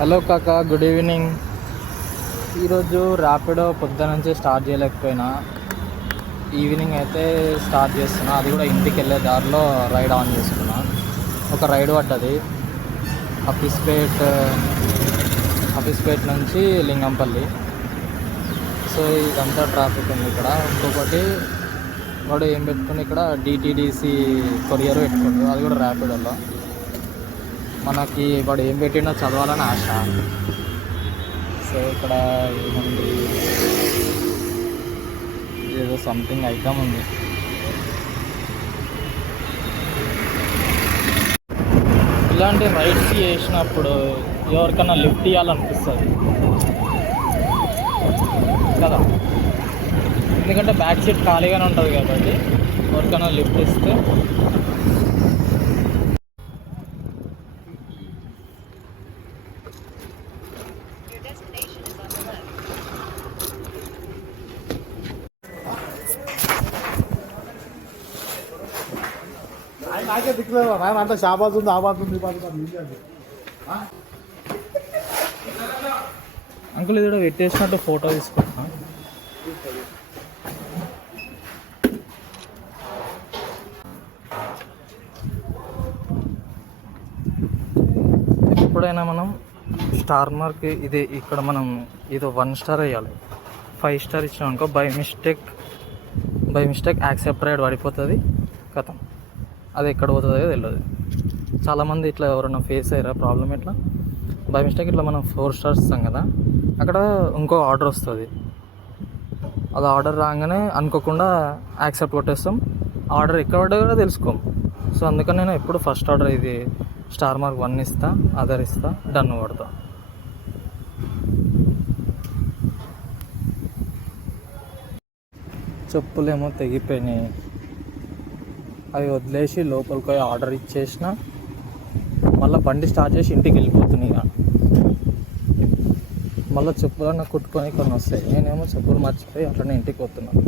Hello కాకా, good evening. ఈరోజు ర్యాపిడో పొద్దున నుంచి స్టార్ట్ చేయలేకపోయినా, ఈవినింగ్ అయితే స్టార్ట్ చేస్తున్నా. అది కూడా ఇంటికి వెళ్ళే దారిలో రైడ్ ఆన్ చేసుకున్నా. ఒక రైడ్ పడ్డది హఫీస్పేట్ నుంచి లింగంపల్లి. సో ఇదంతా ట్రాఫిక్ ఉంది ఇక్కడ. ఇంకొకటి వాడు ఏం పెట్టుకుని ఇక్కడ డిటీడీసీ కొరియర్ పెట్టుకుండు, అది కూడా ర్యాపిడోలో. మనకి వాడు ఏం పెట్టినా చదవాలని ఆశ. సో ఇక్కడ ఏముంది, ఏదో సంథింగ్ ఐటమ్ ఉంది. ఇలాంటి రైడ్స్ చేసినప్పుడు ఎవరికైనా లిఫ్ట్ ఇవ్వాలనిపిస్తుంది కదా, ఎందుకంటే బ్యాక్ సీట్ ఖాళీగానే ఉంటుంది కాబట్టి ఎవరికైనా లిఫ్ట్ ఇస్తే. నాకే దిక్కులేదు ఆయన అంతా షాబాద్ ఉంది, ఆబాద్ ఉంది. అంకుల్ ఇది కూడా పెట్టేసినట్టు ఫోటో తీసుకుంటున్నా. ఎప్పుడైనా మనం స్టార్ మార్క్ ఇది ఇక్కడ మనం ఇది 1 స్టార్ వేయాలి. 5 స్టార్ ఇచ్చినాం అనుకో, బై మిస్టేక్ యాక్సెప్ట్ రైడ్ పడిపోతుంది, కథం. అది ఎక్కడ పోతుందో తెలియదు. చాలామంది ఇట్లా ఎవరైనా ఫేస్ అయ్యారా ప్రాబ్లం? ఇట్లా బై మిస్టేక్ ఇట్లా మనం 4 స్టార్స్ ఇస్తాం కదా, అక్కడ ఇంకో ఆర్డర్ వస్తుంది. అది ఆర్డర్ రాగానే అనుకోకుండా యాక్సెప్ట్ కొట్టేస్తాం, ఆర్డర్ ఎక్కడ పడ్డా కూడా తెలుసుకోం. సో అందుకని నేను ఎప్పుడు ఫస్ట్ ఆర్డర్ ఇది స్టార్ మార్క్ 1 ఇస్తా, అదర్ ఇస్తా, డన్ కొడతా. చెప్పులేమో తెగిపోయినాయి, అవి వదిలేసి లోపలికి పోయి ఆర్డర్ ఇచ్చేసిన. మళ్ళీ బండి స్టార్ట్ చేసి ఇంటికి వెళ్ళిపోతున్నాయి. ఇక మళ్ళీ చెప్పులన్నా కుట్టుకొని కొన్ని వస్తాయి. నేనేమో చెప్పులు మర్చిపోయి అట్లనే ఇంటికి పోతున్నాను.